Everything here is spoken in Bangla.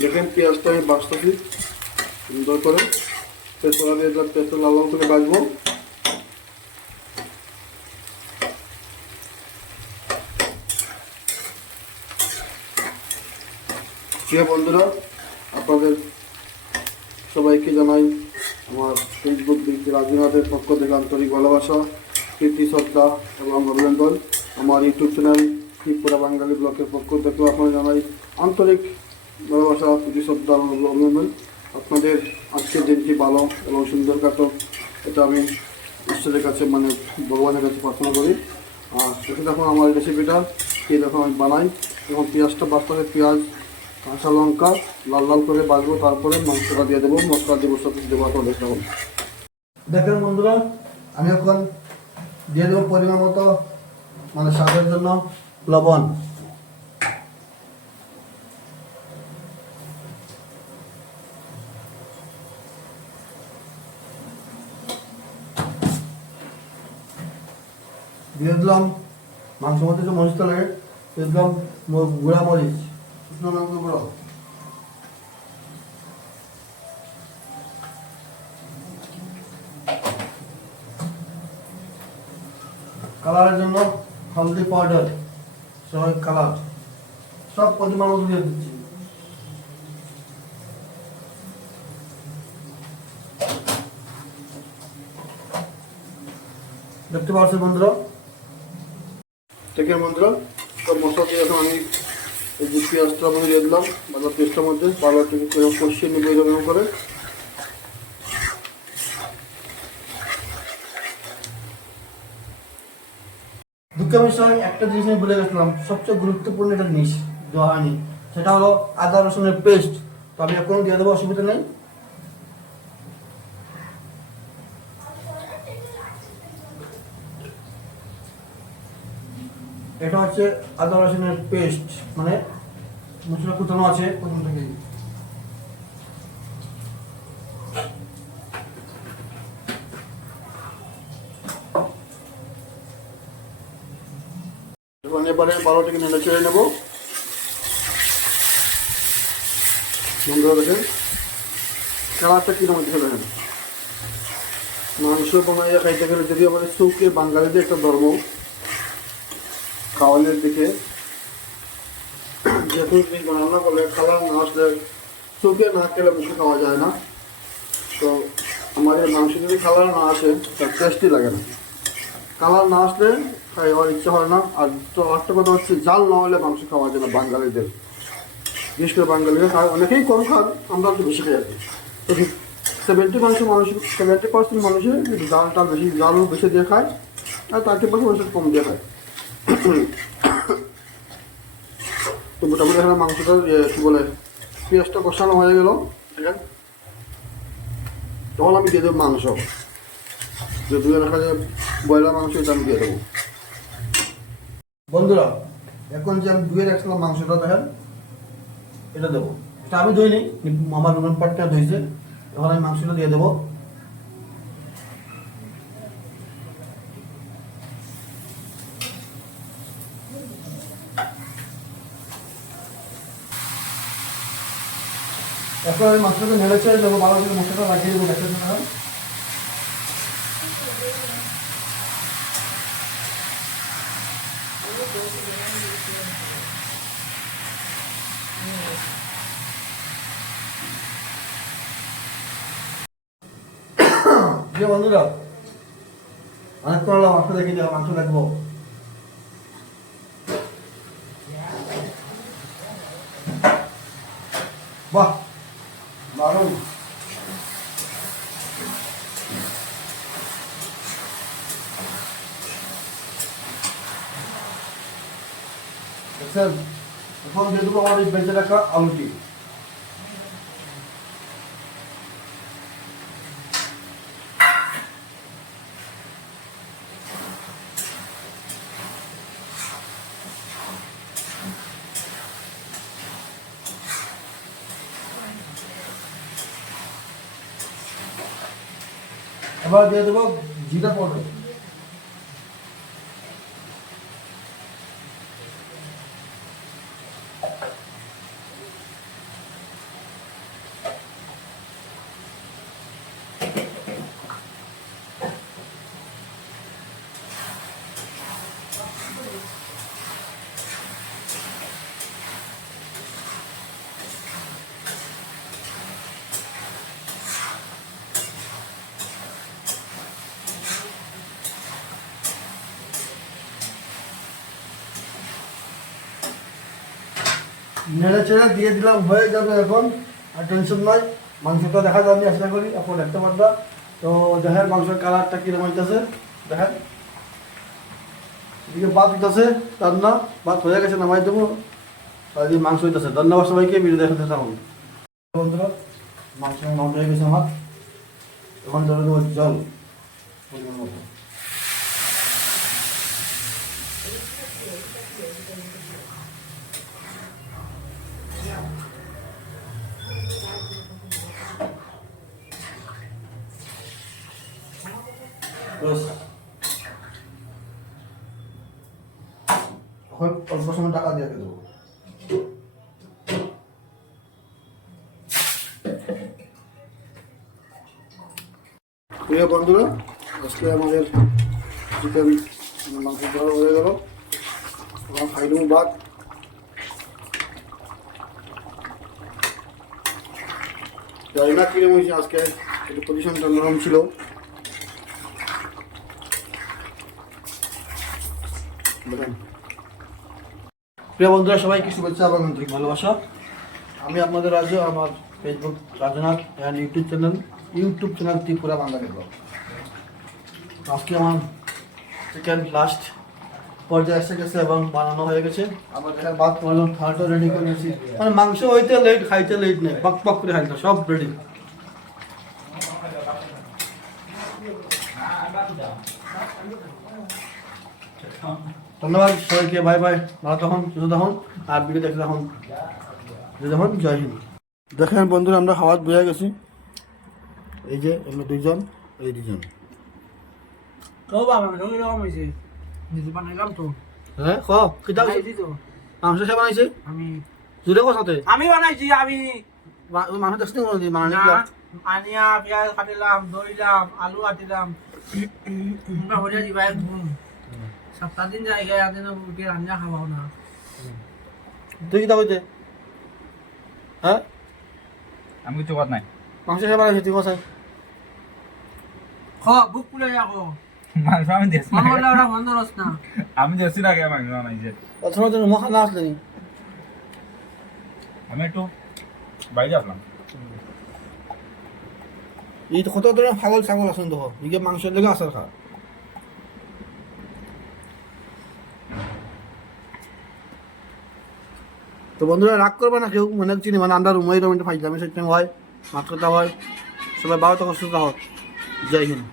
দেখেন পেঁয়াজটা আমি বাছতেছি সুন্দর করে, পেঁচা দিয়ে পেঁয়াজটা লাল লাল করে বাছবো। প্রিয় বন্ধুরা, আপনাদের সবাইকে জানাই আমার ফেসবুক ব্যক্তি রাজুনাথের পক্ষ থেকে আন্তরিক ভালোবাসা, প্রীতি, শ্রদ্ধা এবং অভিনন্দন। আমার ইউটিউব চ্যানেল ত্রিপুরা বাঙালি ব্লকের পক্ষ থেকে আপনারা জানাই আন্তরিক ভালোবাসা, প্রীতি, শ্রদ্ধা এবং অভিনন্দন। আপনাদের আজকের দিনটি ভালো এবং সুন্দর কাটুক, এটা আমি ঈশ্বরের কাছে মানে ভগবানের কাছে প্রার্থনা করি। আর দেখুন আমার রেসিপিটা এই দেখুন আমি বানাই। এখন পেঁয়াজটা বাঁচতে পেঁয়াজ, কাঁচা লঙ্কা লাল লাল করে বাজবো, তারপরে মাংসটা দিয়ে দেবো, মশলা দেবো, সব কিছু দেবো। আপনার দেখুন, দেখেন বন্ধুরা, আমি এখন দিয়ে দেবো পরিমাণ মতো মানে স্বাদের জন্য লবণ। দিয়ে দিলাম মাংসের মধ্যে যে মরিচটা লাগে, দিয়ে দিলাম গুঁড়া মরিচ, শুকনো লঙ্কা গুঁড়ো, কালারের জন্য হলদি পাউডার, সবাই কালার সব পরিমাণ মতো দিয়ে দিচ্ছি। দেখতে পাচ্ছেন বন্ধুরা, দেখেন বন্ধুরা, সব মশলা দিয়ে এখন আমি এই যে পেঁয়াজটা মধ্যে দিয়ে দিলাম, ভালো পেস্টের মধ্যে ভালো কষিয়ে নেবো এরকম করে। দুঃখের বিষয় একটা জিনিস আমি ভুলে গেছিলাম, সবচেয়ে গুরুত্বপূর্ণ একটা জিনিস দেওয়া হয়নি, সেটা হলো আদা রসুনের পেস্ট। তো আমি এখন দিয়ে দেবো, অসুবিধা নেই। এটা হচ্ছে আদা রসুনের পেস্ট, মানে মশলা কুচানো আছে প্রথম থেকে। এবারে বারোটাকে নেড়ে চেড়ে নেবো। বন্ধুরা দেখেন কালারটা কিরকম দেখে দেখেন। মাংস বানাইয়া খাইতে গেলে যদি আমাদের চৌকে বাঙালিদের একটা ধর্ম খাওয়ানোর দিকে, যেহেতু রান্না করলে কালার না আসলে চৌকে না খেলে মুখে খাওয়া যায় না। তো আমাদের মাংস যদি কালার না আসে তার টেস্টই লাগে না। কালার না আসলে খাওয়ার ইচ্ছা হয় না। আর তো একটা কথা হচ্ছে, জাল না হলে মাংস খাওয়া যায় না বাঙালিদের, বিশেষ করে বাঙালিরা খায়, অনেকেই কম খান, আমরা একটু বেশি খাই আর কি। তো 70% মানুষের জালটা বেশি, জালও বেশি দিয়ে খায়, আর 30% মানুষের কম দিয়ে খায়। তো মোটামুটি এখানে মাংসটা কী বলে পেঁয়াজটা কষানো হয়ে গেল, ঠিক আছে। তখন আমি দিয়ে দেবো মাংস, যে দুধে রাখা যে ব্রয়লার মাংস, এটা আমি দিয়ে দেবো। বন্ধুরা এখন যে আমি ধুয়ে রাখছিলাম মাংসটা দেখেন, এটা দেবো। এটা আমি ধুইনি, আমার রুমের পাটটা ধুইছে। এখন আমি মাংসটা দিয়ে দেবো। এখন আমি মাংসটাকে নেড়ে চেড়ে দেবো, ভালো করে মশলাটা লাগিয়ে দেবো। দেখতে থাকুন। প্রিয় বন্ধুরা, অনেকক্ষণ হলো মাংস দেখে দেওয়া, মাংস দেখবো। বাহ, দারুণ। দেখছেন, এখন দিয়ে দেবো আমার এই বেঁচে রাখা আলুটি। এবার দিয়ে দেবো জিরা পাউডার। নেড়ে চেড়ে দিয়ে দিলাম, হয়ে যাবে এখন, আর টেনশন নয়। মাংসটা দেখা যাবে, আমি আশা করি আপনার দেখতে পারবা। তো দেখেন মাংসের কালারটা কিরকম হইতেছে, দেখেন এদিকে ভাত হইতেছে, রান্না ভাত হয়ে গেছে, নামাই দেবো, আর এদিকে মাংস হইতেছে। ধন্যবাদ সবাইকে, ভিডিও দেখতে থাকুন। বন্ধুরা মাংস হয়ে গেছে আমার, এখন ধরে দেবো জল পরিমাণ মতো। এখন অল্প সময় টাকা দিয়ে দেবো। প্রিয় বন্ধুরা, আজকে আমাদের চিকেন মাংস ধরা হয়ে গেল, এবং খাই দেবো ভাত। জানি না কিরকম হয়েছে, আজকে একটু পজিশনটা নরম ছিল। প্রিয় বন্ধুরা, সবাইকে শুভেচ্ছা এবং আন্তরিক ভালোবাসা। আমি আপনাদের রাজু, আমার Facebook Rajnath and YouTube channel Tripura Bangla blog. আজকে আমার চিকেন লাস্ট পর্যায়ে এসে গেছে এবং বানানো হয়ে গেছে। আমার এখানে ভাত বানানো, থালটা রেডি করে নিয়েছি, মানে মাংস হইতে লেট, খাইতে লেট নেই, পক পক করে খাইতে সব রেডি। ধন্যবাদ সবাইকে, বাই বাই, ভালো তখন সুস্থ তখন, আর ভিডিও দেখতে তখন জয় হিন্দ। দেখেন বন্ধুরা, আমরা হাওয়াত বয়ে গেছি, এই যে এমনি দুইজন, এই দুজন। হ্যাঁ ক কিতা মাংস সে বানাইছে, আমি জুড়ে কথাতে আমি বানাইছি। আমি মাংস দেখছি কোনোদিন বানানি আনিয়া পেঁয়াজ কাটিলাম, দইলাম, আলু কাটিলাম, হরিয়া দিবা একদম 7 দিন জায়গায় আদিন উঠে রান্না খাওয়াও না। তুই কিতা কইতে? হ্যাঁ আমি কিছু কথা নাই, মাংস সে বানাইছে তুই কথাই বুক পুলে যাবো মাংস আমি দেখছি না, ওরা বন্ধ রস না। আমি দেখছি না, কেমন মাংস বানাইছে। অথবা তোর মুখ না আসলে আমি একটু বাইরে আসলাম। এই তো কত ধরনের ছাগল আসেন তো, এদিকে মাংসের লেগে আসার খা। তো বন্ধুরা রাগ করবে না কেউ, মনে চিনি মানে আমরা রুমাই রুমে ফাইলাম, সেটা হয় মাছ কথা হয়। সবাই ভালো থাকো, সুস্থ হোক, জয় হিন্দ।